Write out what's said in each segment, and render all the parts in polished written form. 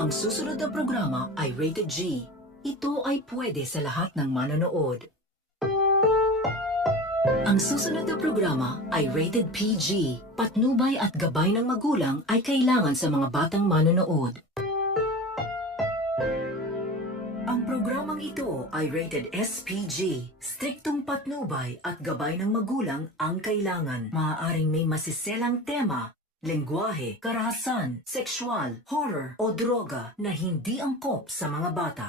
Ang susunod na programa ay rated G. Ito ay pwede sa lahat ng manonood. Ang susunod na programa ay rated PG. Patnubay at gabay ng magulang ay kailangan sa mga batang manonood. Ang programang ito ay rated SPG. Striktong patnubay at gabay ng magulang ang kailangan. Maaaring may masiselang tema, lengguwahe, karahasan, sexual, horror o droga na hindi angkop sa mga bata.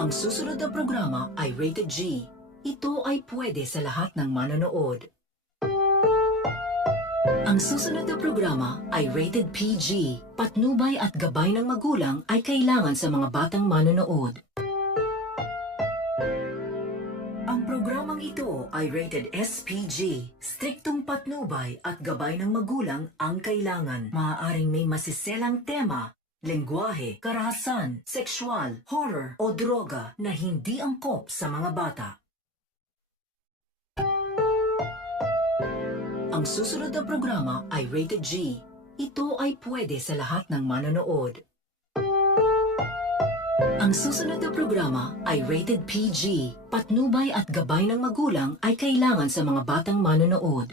Ang susunod na programa ay rated G. Ito ay pwede sa lahat ng manonood. Ang susunod na programa ay rated PG. Patnubay at gabay ng magulang ay kailangan sa mga batang manonood. Ang programang ito ay rated SPG. Striktong patnubay at gabay ng magulang ang kailangan. Maaaring may masiselang tema, lengguwahe, karahasan, sexual, horror o droga na hindi angkop sa mga bata. Ang susunod na programa ay rated G. Ito ay pwede sa lahat ng manonood. Ang susunod na programa ay rated PG. Patnubay at gabay ng magulang ay kailangan sa mga batang manonood.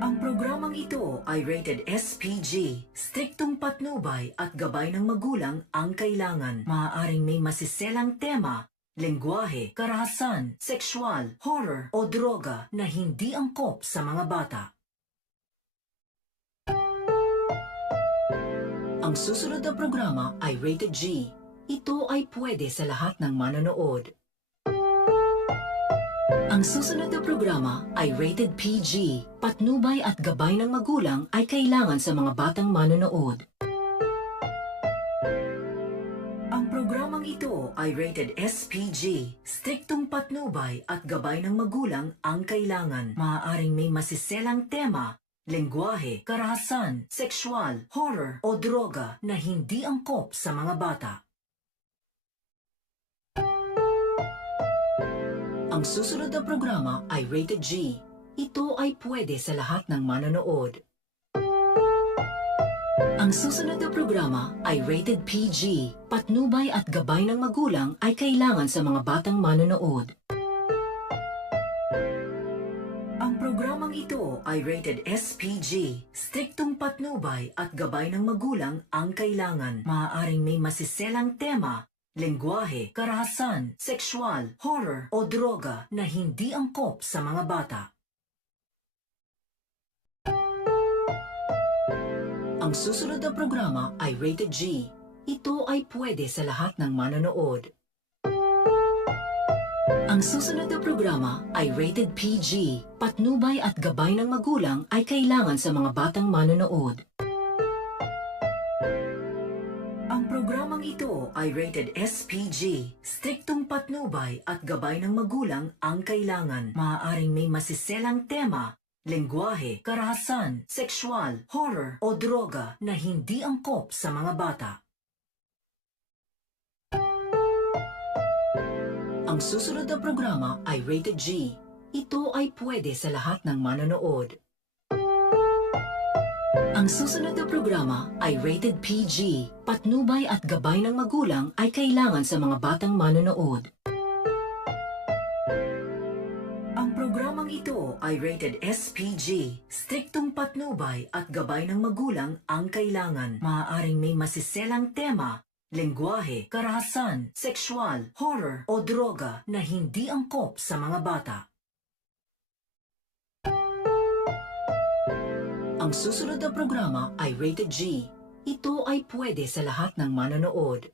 Ang programang ito ay rated SPG. Striktong patnubay at gabay ng magulang ang kailangan. Maaaring may masiselang tema, lengguwahe, karahasan, sexual, horror o droga na hindi angkop sa mga bata. Ang susunod na programa ay rated G. Ito ay pwede sa lahat ng manonood. Ang susunod na programa ay rated PG. Patnubay at gabay ng magulang ay kailangan sa mga batang manonood. Ang programang ito ay rated SPG. Striktong patnubay at gabay ng magulang ang kailangan. Maaaring may masiselang tema, lengguwahe, karahasan, sexual, horror o droga na hindi angkop sa mga bata. Ang susunod na programa ay rated G. Ito ay pwede sa lahat ng manonood. Ang susunod na programa ay rated PG. Patnubay at gabay ng magulang ay kailangan sa mga batang manonood. Ang programang ito ay rated SPG. Striktong patnubay at gabay ng magulang ang kailangan. Maaaring may masiselang tema, lengguwahe, karahasan, sexual, horror o droga na hindi angkop sa mga bata. Ang susunod na programa ay rated G. Ito ay pwede sa lahat ng manonood. Ang susunod na programa ay rated PG. Patnubay at gabay ng magulang ay kailangan sa mga batang manonood. Ang programang ito ay rated SPG. Striktong patnubay at gabay ng magulang ang kailangan. Maaaring may masiselang tema, lengguwahe, karahasan, sexual, horror o droga na hindi angkop sa mga bata. Ang susunod na programa ay rated G. Ito ay pwede sa lahat ng manonood. Ang susunod na programa ay rated PG. Patnubay at gabay ng magulang ay kailangan sa mga batang manonood. Ang programang ito ay rated SPG. Striktong patnubay at gabay ng magulang ang kailangan. Maaaring may masiselang tema, lengguwahe, karahasan, sexual, horror o droga na hindi angkop sa mga bata. Ang susunod na programa ay rated G. Ito ay pwede sa lahat ng manonood.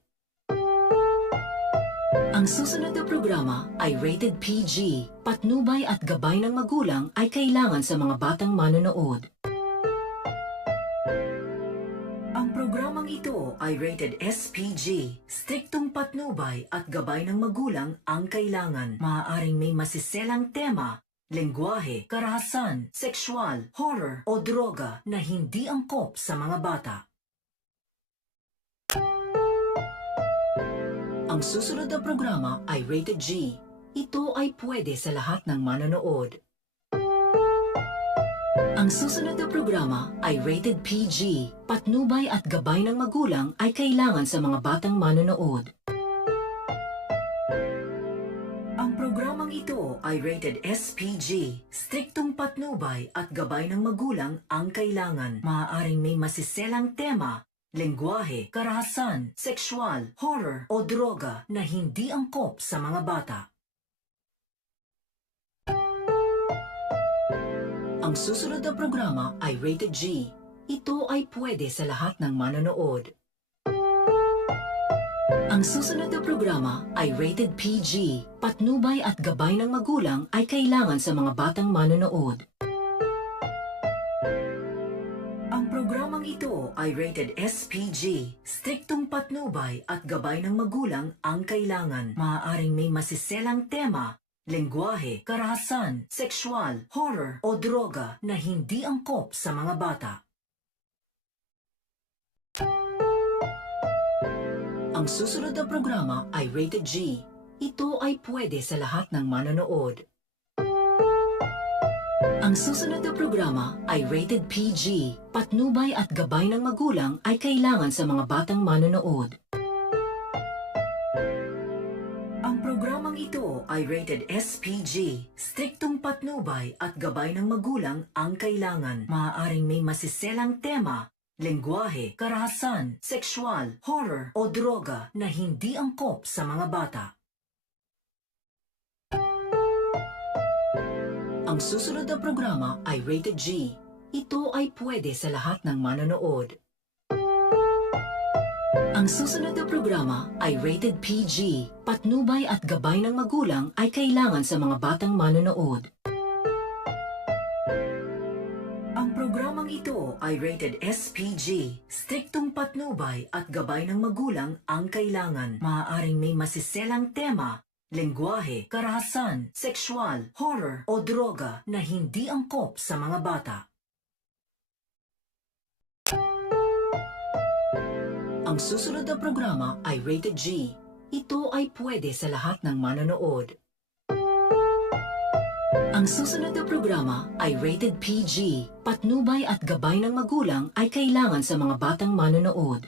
Ang susunod na programa ay rated PG. Patnubay at gabay ng magulang ay kailangan sa mga batang manonood. Ang programang ito ay rated SPG. Striktong patnubay at gabay ng magulang ang kailangan. Maaaring may masiselang tema, lengguwahe, karahasan, sexual, horror o droga na hindi angkop sa mga bata. Ang susunod na programa ay rated G. Ito ay pwede sa lahat ng manonood. Ang susunod na programa ay rated PG. Patnubay at gabay ng magulang ay kailangan sa mga batang manonood. Ang programang ito ay rated SPG. Striktong patnubay at gabay ng magulang ang kailangan. Maaaring may masiselang tema, lengguwahe, karahasan, sexual, horror o droga na hindi angkop sa mga bata. Ang susunod na programa ay rated G. Ito ay pwede sa lahat ng manonood. Ang susunod na programa ay rated PG. Patnubay at gabay ng magulang ay kailangan sa mga batang manonood. Ang programang ito ay rated SPG. Striktong patnubay at gabay ng magulang ang kailangan. Maaaring may masiselang tema, lengguwahe, karahasan, sexual, horror o droga na hindi angkop sa mga bata. Ang susunod na programa ay rated G. Ito ay pwede sa lahat ng manonood. Ang susunod na programa ay rated PG. Patnubay at gabay ng magulang ay kailangan sa mga batang manonood. Ang programang ito ay rated SPG. Striktong patnubay at gabay ng magulang ang kailangan. Maaaring may masiselang tema, lengguwahe, karahasan, sexual, horror o droga na hindi angkop sa mga bata. Ang susunod na programa ay rated G. Ito ay pwede sa lahat ng manonood. Ang susunod na programa ay rated PG. Patnubay at gabay ng magulang ay kailangan sa mga batang manonood. Ang programang ito ay rated SPG. Striktong patnubay at gabay ng magulang ang kailangan. Maaaring may masiselang tema, lengguwahe, karahasan, sexual, horror o droga na hindi angkop sa mga bata. Ang susunod na programa ay rated G. Ito ay pwede sa lahat ng manonood. Ang susunod na programa ay rated PG. Patnubay at gabay ng magulang ay kailangan sa mga batang manonood.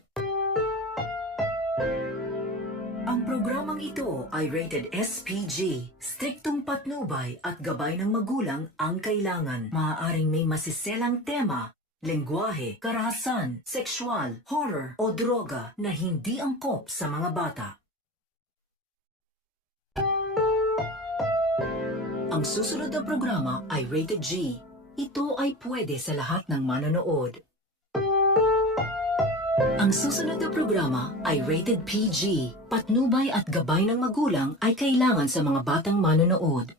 Ang programang ito ay rated SPG. Striktong patnubay at gabay ng magulang ang kailangan. Maaaring may masiselang tema, lengguwahe, karahasan, sexual, horror o droga na hindi angkop sa mga bata. Ang susunod na programa ay rated G. Ito ay pwede sa lahat ng manonood. Ang susunod na programa ay rated PG. Patnubay at gabay ng magulang ay kailangan sa mga batang manonood.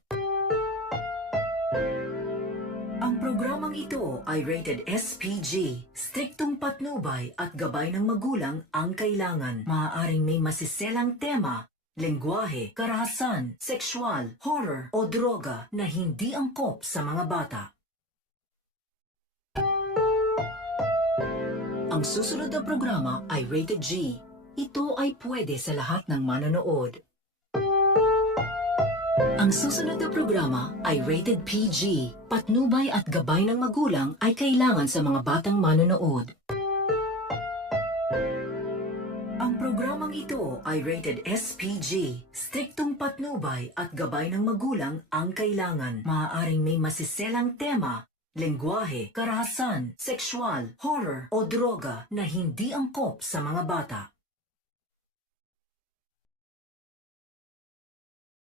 Ang programang ito ay rated SPG. Striktong patnubay at gabay ng magulang ang kailangan. Maaaring may masiselang tema, lengguwahe, karahasan, sexual, horror o droga na hindi angkop sa mga bata. Ang susunod na programa ay rated G. Ito ay pwede sa lahat ng manonood. Ang susunod na programa ay rated PG. Patnubay at gabay ng magulang ay kailangan sa mga batang manonood. Ang programang ito ay rated SPG. Striktong patnubay at gabay ng magulang ang kailangan. Maaaring may masiselang tema, lengguwahe, karahasan, sexual, horror o droga na hindi angkop sa mga bata.